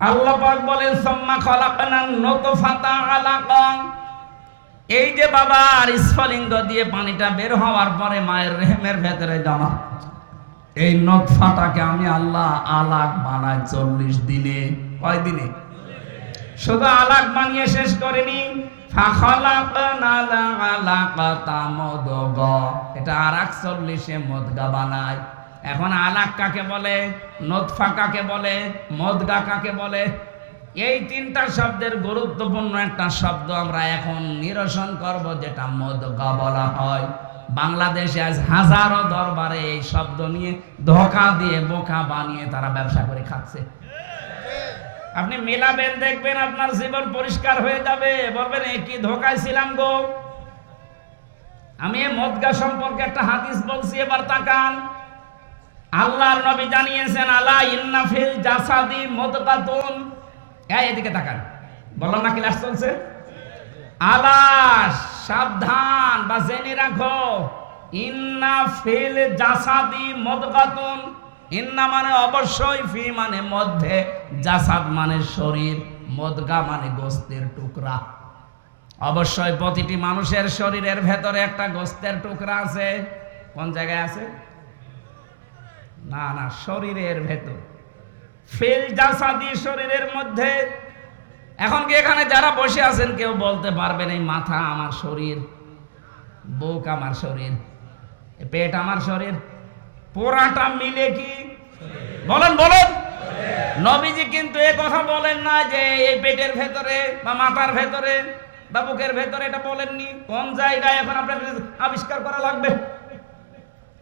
আল্লাহ পাক বলেন, সাম্মা খালাকানা নতফাতা আলাকা এই যে বাবার স্ফলিঙ্গ দিয়ে পানিটা বের হওয়ার পরে মায়ের রেহেমের ভেতরে জমা এই নতফাটাকে আমি আল্লাহ আলাক বানাই চল্লিশ দিনে। কয় দিনে? শুধু আলাক বানিয়ে শেষ করেনি। এটা আর এক চল্লিশে মদগা বানায়। এখন আলাক কাকে বলে? নতফা কাকে বলে? মদগা কাকে বলে? এই তিনটা শব্দের গুরুত্বপূর্ণ একটা শব্দ আমরা এখন নিরসন করব, যেটা মদগা বলা হয়। বাংলাদেশে আজ হাজারো দরবারে এই শব্দ নিয়ে ধোকা দিয়ে বোকা বানিয়ে তারা ব্যবসা করে খাচ্ছে। আপনি মেলাবেন, দেখবেন আপনার জীবন পরিষ্কার হয়ে যাবে। বলবেন কি ধোকায় ছিলাম গো? আমি মদগা সম্পর্কে একটা হাদিস বলছি, এবার তাকান। আল্লাহর নবী জানিয়েছেন, আলা ইন্নাফিল জাসাদি মদগাতুন। এই এদিকে তাকান। বললাম না ক্লাস চলছে? আলা সাবধান বা জেনে রাখো, ইন্না ফিল জাসাদি মদগাতুন। ইন্না মানে অবশ্যই, ফি মানে মধ্যে, জাসাদ মানে শরীর, মদগা মানে গোস্তের টুকরা। অবশ্যই প্রতিটি মানুষের শরীরের ভেতরে একটা গোস্তের টুকরা আছে। কোন জায়গায় আছে? না না, শরীরের ভেতর। ফিল জাসাদি শরীরের মধ্যে। এখন কি এখানে যারা বসে আছেন কেউ বলতে পারবেন, এই মাথা আমার শরীর, বুক আমার শরীর পেট আমার শরীর, পোড়াটা মিলে কি? বলেন বলেন। নবীজি কিন্তু এ কথা বলেন না যে এই পেটের ভেতরে বা মাথার ভেতরে বা বুকের ভেতরে এটা বলেননি। কোন জায়গায় এখন আপনার আবিষ্কার করা লাগবে?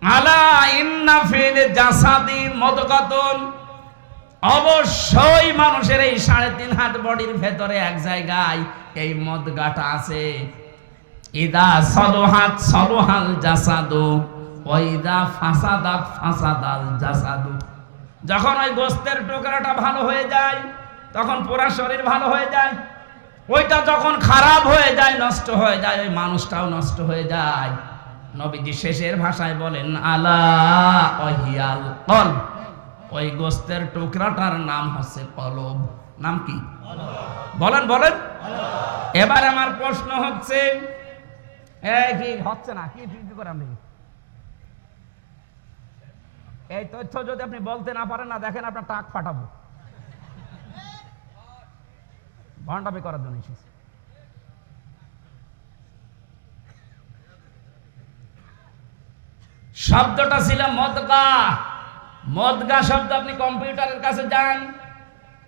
আলা ইন্না ফিল জাসাদি মদকাতুন। অবশ্যই মানুষের এই সাড়ে তিন হাত বডির ভেতরে এক জায়গায় এই মদগাটা আছে। ইদা সলোহাত সলোহাল জাসাদু, ওইদা ফাসাদাত ফাসাদাল জাসাদু। যখন ওই গোস্তের টুকরাটা ভালো হয়ে যায়, তখন পুরা শরীর ভালো হয়ে যায়। ওইটা যখন খারাপ হয়ে যায়, নষ্ট হয়ে যায়, ওই মানুষটাও নষ্ট হয়ে যায়। নবীজি শেষের ভাষায় বলেন, আলা অহিয়াল ওই গোস্তের টুকরাটার নাম হচ্ছে কলব। নাম কি? বলেন বলেন। এবার আমার প্রশ্ন হচ্ছে কি হচ্ছে না? কি করে আপনি? এই তথ্য যদি আপনি বলতে না পারেন না, দেখেন আপনার টাক ফাটাবো। ভণ্ডামি করার জন্য এসেছি। শব্দটা ছিল মদগা। মদগা শব্দ আপনি কম্পিউটারের কাছে যান।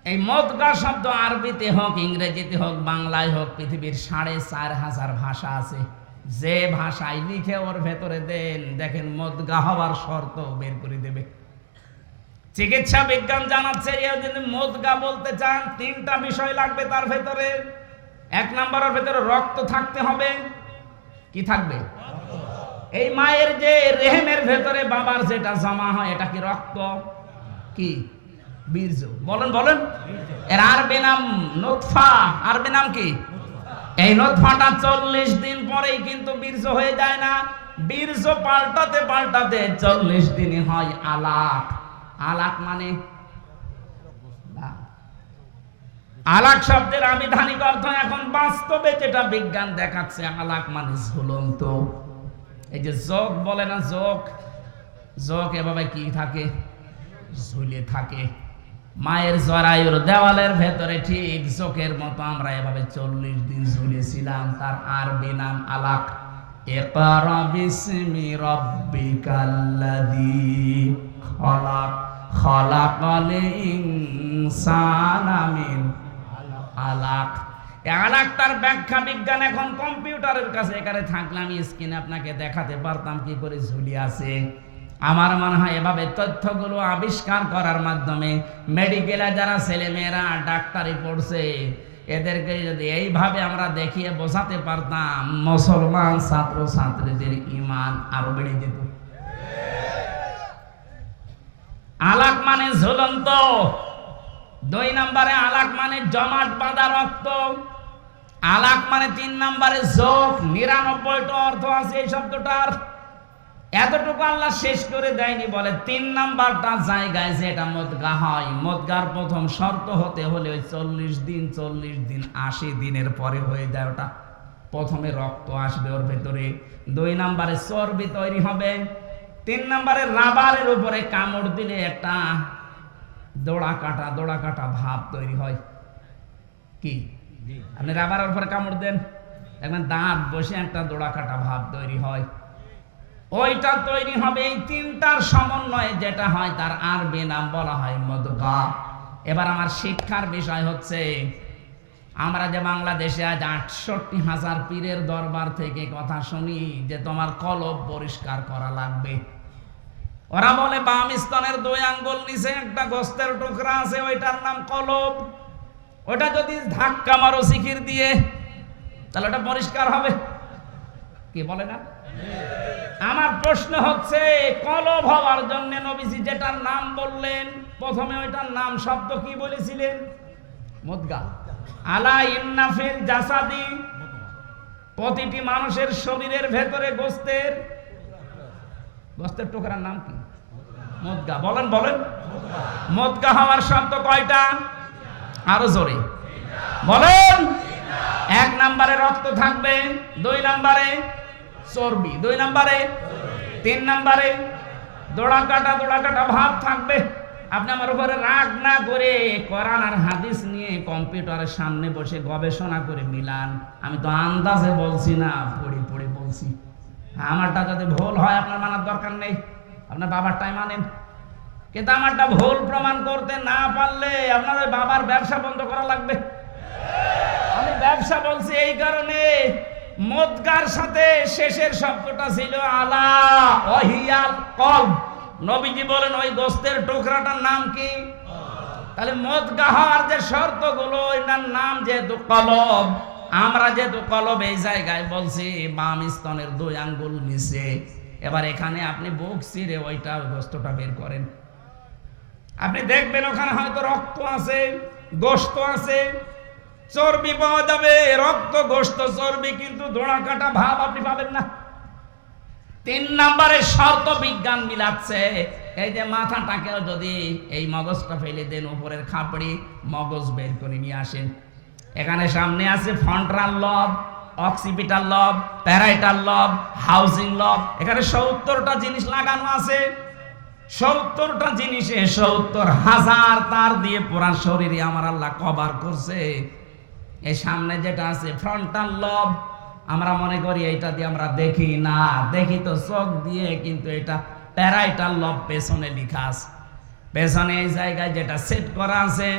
এই মদগা শব্দ আরবিতে হোক, ইংরেজিতে হোক, বাংলায় হোক, পৃথিবীর সাড়ে চার হাজার ভাষা আছে। যে ভাষায় লিখে ওর ভেতরে দেন, দেখেন মদগা হওয়ার শর্ত বের করে দেবে। চিকিৎসা বিজ্ঞান জানাচ্ছে যে যদি মদগা বলতে চান, তিনটা বিষয় লাগবে তার ভেতরে। এক নম্বরের ভেতরে রক্ত থাকতে হবে। কি থাকবে? এই মায়ের যে রেহেমের ভেতরে বাবার যেটা জমা হয়, এটা কি রক্ত? কি? বীর্য। বলেন বলেন। এর আরবি নাম নোৎফা আরবি নাম কি? এই নোৎফাটা চল্লিশ দিন পরেই কিন্তু বীর্য হয়ে যায় না। বীর্য পাল্টাতে পাল্টাতে চল্লিশ দিনে হয় আলাক। আলাক মানে? আলাক শব্দের আবিধানিক অর্থ এখন বাস্তবে যেটা বিজ্ঞান দেখাচ্ছে, আলাক মানে ঝুলন্ত। এই যে যোগ বলে না যোগ যোগ এভাবে কি থাকে? ঝুলে থাকে। মায়ের জরায়ুর দেওয়ালের ভেতরে ঠিক চোখের মতো আমরা এভাবে চল্লিশ দিন ঝুলেছিলাম, তার আরবি নাম আলাক। মিন আলাক। এই আলাকটার ব্যাখ্যা বিজ্ঞান এখন কম্পিউটারের কাছে এখানে থাকলে আমি স্ক্রিনে আপনাকে দেখাতে পারতাম কি করে ঝুলি আছে। আমার মনে হয় এভাবে তথ্যগুলো আবিষ্কার করার মাধ্যমে মেডিকেলে যারা ছেলেমেয়েরা ডাক্তারি পড়ছে, এদেরকে যদি এইভাবে আমরা দেখিয়ে বোঝাতে পারতাম, মুসলমান ছাত্র ছাত্রীদের ইমান আরও বেড়ে যেত। আলাক মানে ঝুলন্ত। দুই নম্বরে আলাক মানে জমাট বাঁধা রক্ত। আলাক মানে তিন নম্বরে যোগ নিরানব্বইটা অর্থ আছে এই শব্দটার। এতটুকু আল্লাহ শেষ করে দেয়নি, বলে তিন নাম্বারটা জায়গায় যেটা মদগা হয়। মদগার প্রথম শর্ত হতে হলে ওই চল্লিশ দিন চল্লিশ দিন, আশি দিনের পরে হয়ে যায় ওটা। প্রথমে রক্ত আসবে ওর ভেতরে। দুই নাম্বারে চর্বি তৈরি হবে। তিন নাম্বারে রাবারের উপরে কামড় দিলে একটা দোড়া কাটা দোড়া কাটা ভাব তৈরি হয়। কি? আপনি রাবার উপরে কামড় দেন। দেখবেন দাঁত বসে একটা দোড়া কাটা ভাব তৈরি হয়। ওইটা তৈরি হবে এই তিনটার সমন্বয়ে যেটা হয় তার আরবি নাম বলা হয় মদগা। এবার আমার শিক্ষার বিষয় হচ্ছে, আমরা যে বাংলাদেশে আজ আটষট্টি হাজার পীরের দরবার থেকে কথা শুনি যে তোমার কলব পরিষ্কার করা লাগবে। ওরা বলে বাম স্তনের দুই আঙ্গুল নিচে একটা গোস্তের টুকরা আছে, ওইটার নাম কলব। ওটা যদি ধাক্কা মারো শিখির দিয়ে, তাহলে ওটা পরিষ্কার হবে। কি বলে না? আমার প্রশ্ন হচ্ছে, কলব হওয়ার জন্য নবীজি যেটার নাম বললেন, প্রথমে ওইটার নাম শব্দ কি বলেছিলেন? মুদগা আলা ইন্নাফিল জাসাদি, প্রতিটি মানুষের শরীরের ভেতরে গোস্তের গোস্তের টুকরার নাম কি? মুদগা। বলেন বলেন। মুদগা হওয়ার শব্দ কয়টা? আরও জোরে। বলেন, এক নম্বরে রক্ত থাকবে, দুই নম্বরে চর্বি, দুই নম্বরে তিন নম্বরে দোড়া কাটা দোড়া কাটা ভাব থাকবে। আপনি আমার উপরে রাগ না করে কোরআন আর হাদিস নিয়ে কম্পিউটারের সামনে বসে গবেষণা করে মিলান। আমি তো আন্দাজে বলছি না, পড়ে পড়ে বলছি। আমারটা যদি ভুল হয়, আপনার মানার দরকার নেই। আপনার বাবার বাবারটাই মানেন কিন্তু আমারটা ভুল প্রমাণ করতে না পারলে আপনার ওই বাবার ব্যবসা বন্ধ করা লাগবে। আমি ব্যবসা বলছি এই কারণে মদগার সাথে শেষের শব্দটা ছিল আলা অহিয়াল কল নবীজি বলেন, ওই গোস্তের টুকরাটার নাম কি? তাহলে মদগা হওয়ার যে শর্তগুলো, এটার নাম যেহেতু কলব, আমরা যেহেতু কলব এই জায়গায় বলছি, বাম স্তনের দুই আঙ্গুল নিচে। এবার এখানে আপনি বুক ছিঁড়ে ওইটা গোস্তটা বের করেন। আপনি দেখবেন ওখানে হয়তো রক্ত আছে গোস্ত আছে, চর্বি পাওয়া যাবে, রক্ত গোস্ত চর্বি, কিন্তু দোড়া কাটা ভাব আপনি পাবেন না। তিন নম্বরে শর্ত বিজ্ঞান মিলাচ্ছে এই যে মাথাটাকেও যদি এই মগজটা ফেলে দেন, উপরের খাপড়ি মগজ বের করে নিয়ে আসেন। এখানে সামনে আছে ফন্ট্রাল লব, অক্সিপিটাল লব, প্যারাইটাল লব, হাউজিং লব। এখানে সত্তরটা জিনিস লাগানো আছে। সত্তরটা জিনিসে সত্তর হাজার তার দিয়ে পুরা শরীরে আমার আল্লাহ কভার করছে। এই সামনে যেটা আছে ফ্রন্টাল লব আমরা মনে করি এইটা দিয়ে আমরা দেখি না। দেখি তো চোখ দিয়ে, কিন্তু এটা প্যারাইটাল লব পেছনে লিখা আছে। পেছনে এই জায়গায় যেটা সেট করা আছে,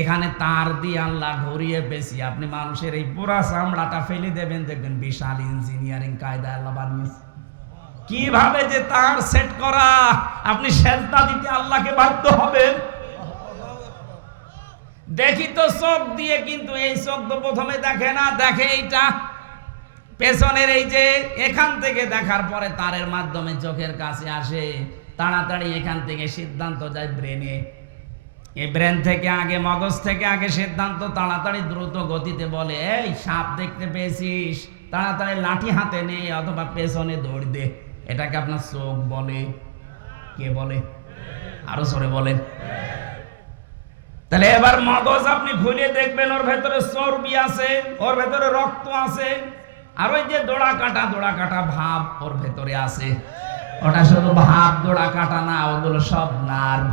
এখানে তার দিয়ে আল্লাহ ঘুরিয়ে পেছি। আপনি মানুষের এই পুরা চামড়াটা ফেলে দেবেন, দেখবেন বিশাল ইঞ্জিনিয়ারিং কায়দা আল্লাহ বানিয়েছে। কীভাবে যে তার সেট করা? আপনি সেজদা দিতে আল্লাহকে বাধ্য হবেন? দেখি তো চোখ দিয়ে কিন্তু এই চোখ তো প্রথমে দেখে না, দেখে এইটা। পেছনের এই যে এখান থেকে দেখার পরে তারের মাধ্যমে চোখের কাছে আসে, তাড়াতাড়ি এখান থেকে সিদ্ধান্ত যায় ব্রেনে। এই ব্রেন থেকে আগে, মগজ থেকে আগে সিদ্ধান্ত তাড়াতাড়ি দ্রুত গতিতে বলে, এই সাপ দেখতে পেয়েছিস, তাড়াতাড়ি লাঠি হাতে নে অথবা পেছনে দৌড় দে। এটাকে আপনার চোখ বলে, কে বলে? আরও সরে বলেন। তাহলে এবার মগজ আপনি খুলে দেখবেন, ওর ভেতরে চর্বি আছে, ওর ভেতরে রক্ত আছে, আর ওই যে দোড়া কাটা দোড়া কাটা ভাব ওর ভেতরে আছে। ওটা শুধু ভাব দোড়া কাটা না, ওগুলো সব নার্ভ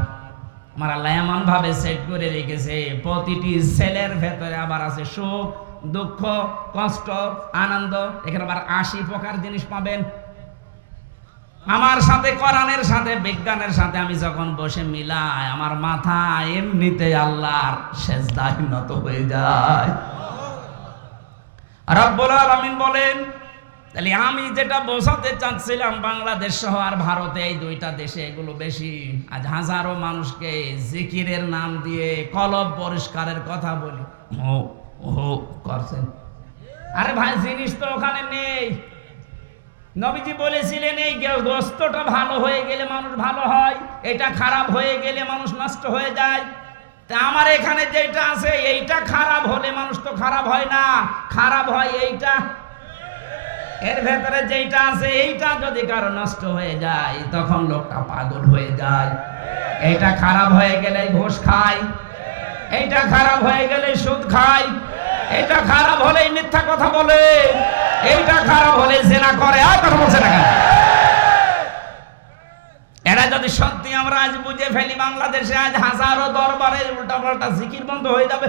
আমার আল্লাহ এমন ভাবে সেট করে রেখেছে, প্রতিটি সেলের ভেতরে আবার আছে সুখ, দুঃখ, কষ্ট, আনন্দ। এখানে আবার আশি প্রকার জিনিস পাবেন। আমার সাথে, কোরআনের সাথে, বিজ্ঞানের সাথে আমি যখন বসে মিলাই, আমার মাথা এমনিতে আল্লাহর নত হয়ে যায়। রব্বুল আলামিন বলেন, তাহলে আমি যেটা বোঝাতে চাচ্ছিলাম, বাংলাদেশ সহ আর ভারতে এই দুইটা দেশে এগুলো বেশি। আজ হাজারো মানুষকে জিকিরের নাম দিয়ে কলব পরিষ্কারের কথা বলি। ও ও করছেন। আরে ভাই, জিনিস তো ওখানে নেই। নবীজি বলেছিলেন, এই গোস্তটা ভালো হয়ে গেলে মানুষ ভালো হয়, এটা খারাপ হয়ে গেলে মানুষ নষ্ট হয়ে যায়। তা আমার এখানে যেটা আছে, এইটা খারাপ হলে মানুষ তো খারাপ হয় না। খারাপ হয় এইটা। এর ভেতরে যেইটা আছে, এইটা যদি কারও নষ্ট হয়ে যায়, তখন লোকটা পাগল হয়ে যায়। এইটা খারাপ হয়ে গেলে ঘোষ খায়। এইটা খারাপ হয়ে গেলে সুদ খায়। এটা খারাপ হলে মিথ্যা কথা বলে। এইটা খারাপ হলে জেনা করে, আর কথা বলছে না কেন? এরা যদি সত্যি আমরা আজ বুঝে ফেলি বাংলাদেশে আজ হাজারো দরবারে উল্টা পাল্টা জিকির বন্ধ হয়ে যাবে।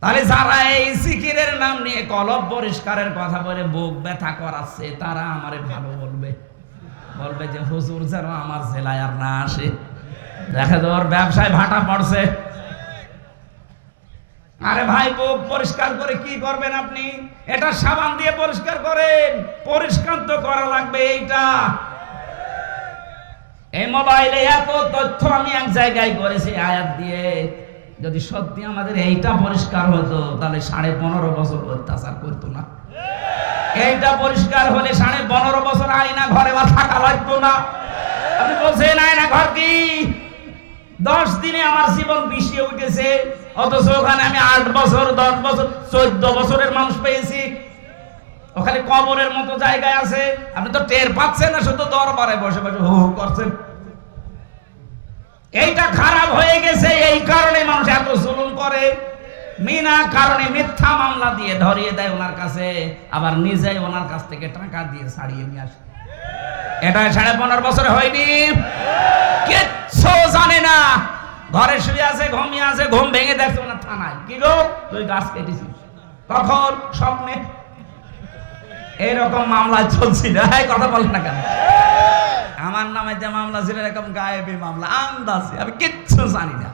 তাহলে যারা এই সিকিরের নাম নিয়ে কলব পরিষ্কারের কথা বলে বুক ব্যথা করাচ্ছে, তারা আমারে ভালো বলবে। বলবে যে হুজুর যেন আমার জেলায় আর না আসে। দেখা তো ওর ব্যবসায় ভাটা পড়ছে। আরে ভাই পরিষ্কার করে কি করবেন আপনি? এটা সাবান দিয়ে পরিষ্কার করেন। পরিষ্কার তো করা লাগবে এইটা। এই মোবাইলে এত তথ্য আমি এক জায়গায় করেছি আয়াত দিয়ে। যদি সত্যি আমাদের এইটা পরিষ্কার হতো, তাহলে সাড়ে পনেরো বছর অত্যাচার করতো না। এইটা পরিষ্কার হলে সাড়ে পনেরো বছর আয়না ঘরে বা থাকা লাগতো না। আপনি বলছেন, আয়না ঘর কি? দশ দিনে আমার জীবন বিষিয়ে উঠেছে। অথচ ওখানে আমি আট বছর, দশ বছর, চোদ্দ বছরের মানুষ পেয়েছি। ওখানে কবরের মতো জায়গায় আছে। আপনি তো টের পাচ্ছেন না, শুধু দরবারে বসে বসে হু হু করছেন। এইটা খারাপ হয়ে গেছে, এই কারণে মানুষ এত জুলুম করে। মিনা কারণে মিথ্যা মামলা দিয়ে ধরিয়ে দেয় ওনার কাছে। আবার নিজেই ওনার কাছ থেকে টাকা দিয়ে ছাড়িয়ে নিয়ে আসে। এটা সাড়ে পনেরো বছর হয়নি। কিচ্ছু জানে না। ঘরে শুয়ে আছে, ঘুমিয়ে আছে, ঘুম ভেঙে দেখছ না থানায়। কি গো? তুই গাছ কেটেছিস। কখন স্বপ্নে এরকম মামলা চলছিল। এই কথা বলেন না কেন? আমার নামে যে মামলা ছিল, এরকম গায়েবী মামলা, আন্দাজে, আমি কিচ্ছু জানি না।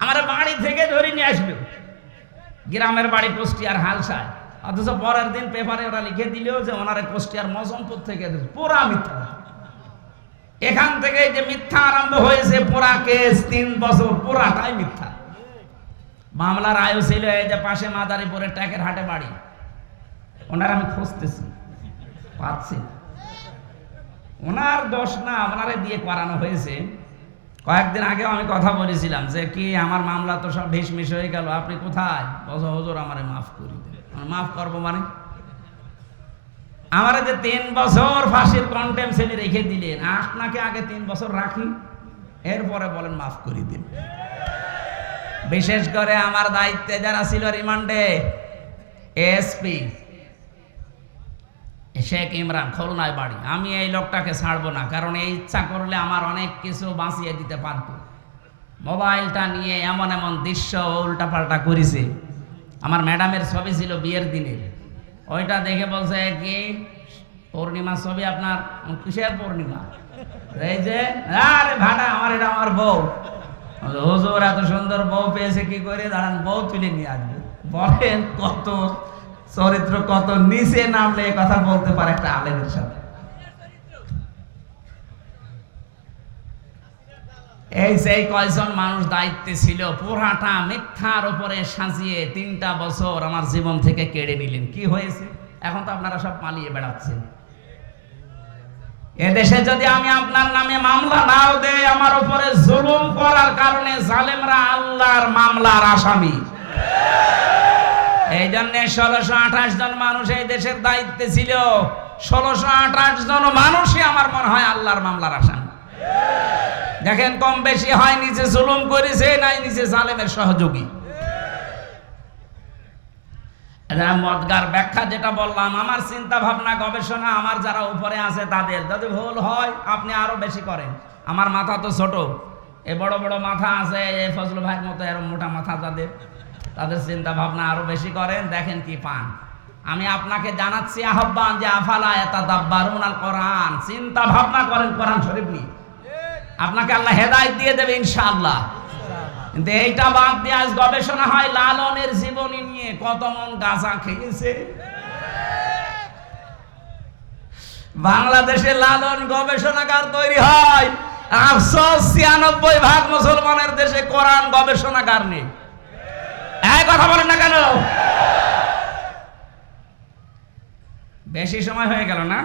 আমার বাড়ি থেকে ধরে নিয়ে আসবে গ্রামের বাড়ি কুষ্টিয়ার হালসায়। অথচ পরের দিন পেপারে ওরা লিখে দিলেও যে ওনারে কুষ্টিয়ার মজমপুর থেকে। পুরা মিথ্যা এখান থেকে যে মিথ্যা আরম্ভ হয়েছে, পুরা কেস তিন বছর, পুরাটাই মিথ্যা। মামলার আয়ু ছিল এই যে পাশে মাদারীপুরের ট্যাকের হাটে বাড়ি। ওনার আমি খুঁজতেছি, পাচ্ছি ওনার দোষ না ওনারে দিয়ে করানো হয়েছে। কয়েকদিন আগেও আমি কথা বলেছিলাম যে, কি আমার মামলা তো সব ঢিসমিস হয়ে গেল? আপনি কোথায়? বলছো, হুজুর, আমারে মাফ করি। মাফ করব মানে? আমার যে তিন বছর ফাঁসির কন্টেম শ্রেণি রেখে দিলেন, আপনাকে আগে তিন বছর রাখি, এরপরে বলেন মাফ করে দিন। বিশেষ করে আমার দায়িত্বে যারা ছিল রিমান্ডে, এসপি শেখ ইমরান, খুলনায় বাড়ি। আমি এই লোকটাকে ছাড়বো না, কারণ এই ইচ্ছা করলে আমার অনেক কিছু বাঁচিয়ে দিতে পারতো। মোবাইলটা নিয়ে এমন এমন দৃশ্য উল্টাপাল্টা করেছে। আমার ম্যাডামের ছবি ছিল বিয়ের দিনের। ওইটা দেখে বলছে কি, পূর্ণিমা ছবি আপনার কিসের পূর্ণিমা? এই যে, আরে ভাটা, আমার এটা আমার বউ। হুজুর, এত সুন্দর বউ পেয়েছে, কি করে? দাঁড়ান, বউ তুলে নিয়ে আসবে। বলেন কত চরিত্র, কত নিচে নামলে কথা বলতে পারে একটা আলেমের সাথে। এই সেই কয়জন মানুষ দায়িত্বে ছিল, পুরাটা মিথ্যার উপরে সাজিয়ে তিনটা বছর আমার জীবন থেকে কেড়ে নিলেন। কি হয়েছে? এখন তো আপনারা সব পালিয়ে বেড়াচ্ছেন। এদেশে যদি আমি আপনার নামে মামলা নাও দেই, আমার উপরে জুলুম করার কারণে জালেমরা আল্লাহর মামলার আসামি। এই জন্য ষোলোশো আঠাশ জন মানুষ এই দেশের দায়িত্বে ছিল। ষোলোশো আঠাশ জন মানুষই আমার মনে হয় আল্লাহর মামলার আসামি। দেখেন, কম বেশি হয়, নিচে জুলুম করেছে, নাই নিচে জালেমের সহযোগী। মদগার ব্যাখ্যা যেটা বললাম, আমার চিন্তা ভাবনা গবেষণা, আমার যারা উপরে আছে তাদের। যদি ভুল হয়, আপনি আরও বেশি করেন। আমার মাথা তো ছোট। এ বড় বড় মাথা আছে, এ ফজল ভাইয়ের মতো এরকম মোটা মাথা যাদের। তাদের চিন্তা ভাবনা আরও বেশি করেন, দেখেন কি পান। আমি আপনাকে জানাচ্ছি আহ্বান যে, আফালা আল কোরআন। চিন্তা ভাবনা করেন কোরআন শরীফ নিয়ে। আপনাকে আল্লাহ হেদায়েত দিয়ে দেবে ইনশাআল্লাহ। কিন্তু এইটা বাদ দিয়ে আজ গবেষণা হয় লালনের জীবনী নিয়ে কত মন গাঁজা খেয়েছে। বাংলাদেশে লালন গবেষণাগার তৈরি হয়। আফসোস, ছিয়ানব্বই ভাগ মুসলমানের দেশে কোরআন গবেষণাগার নেই। এই কথা বলেন না কেন? বেশি সময় হয়ে গেল না?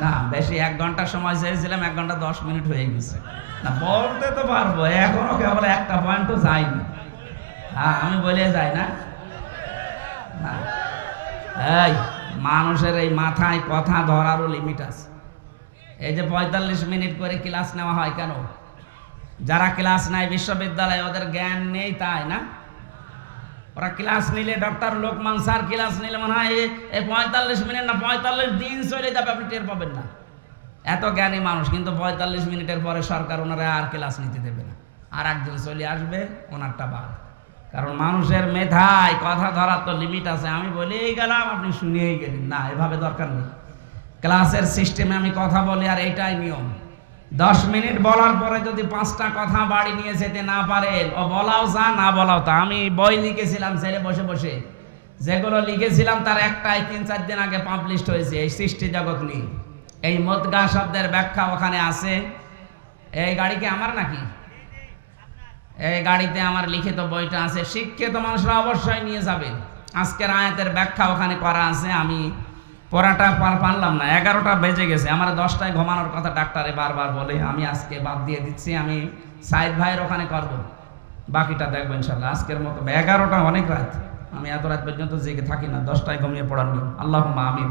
না, বেশি এক ঘণ্টা সময় চেয়েছিলাম, এক ঘণ্টা দশ মিনিট হয়ে গেছে। না, বলতে তো পারব, এখনও কেবল একটা পয়েন্টও যায়নি। হ্যাঁ আমি বলে যাই না। এই মানুষের এই মাথায় কথা ধরারও লিমিট আছে। এই যে পঁয়তাল্লিশ মিনিট করে ক্লাস নেওয়া হয় কেন? যারা ক্লাস নেয়, বিশ্ববিদ্যালয়ে ওদের জ্ঞান নেই তাই না? ওরা ক্লাস নিলে ডক্টর লোকমান স্যার ক্লাস নিলে মনে হয় এ- এ পঁয়তাল্লিশ মিনিট না পঁয়তাল্লিশ দিন চলে যাবে, আপনি টের পাবেন না। এত জ্ঞানী মানুষ, কিন্তু পঁয়তাল্লিশ মিনিটের পরে সরকার ওনারা আর ক্লাস নিতে দেবে না। আর একজন চলে আসবে, ওনারটা বাদ। কারণ মানুষের মেধায় কথা ধরার তো লিমিট আছে। আমি বলেই গেলাম, আপনি শুনিয়েই গেলেন। না, এভাবে দরকার নেই। ক্লাসের সিস্টেমে আমি কথা বলি আর এটাই নিয়ম। দশ মিনিট বলার পরে যদি পাঁচটা কথা বাড়ি নিয়ে যেতে না পারেন ও বলাও যা, না বলাও তা। আমি বই লিখেছিলাম ছেলে বসে বসে। যেগুলো লিখেছিলাম তার একটাই তিন চার দিন আগে পাবলিশড হয়েছে, এই সৃষ্টি জগৎ নিয়ে। এই মদগা শব্দের ব্যাখ্যা ওখানে আছে। এই গাড়িকে আমার নাকি? এই গাড়িতে আমার লিখিত বইটা আছে। শিক্ষিত মানুষরা অবশ্যই নিয়ে যাবে। আজকের আয়াতের ব্যাখ্যা ওখানে করা আছে। আমি পড়াটা পার পারলাম না। এগারোটা বেজে গেছে। আমার দশটায় ঘুমানোর কথা ডাক্তারে বারবার বলে, আমি আজকে বাদ দিয়ে দিচ্ছি, আমি সাইদ ভাইয়ের ওখানে করব। বাকিটা দেখব ইনশাল্লাহ। আজকের মতো এগারোটা অনেক রাত। আমি এত রাত পর্যন্ত জেগে থাকি না। দশটায় ঘুমিয়ে পড়ার নিয়ম। আল্লাহ আমিন।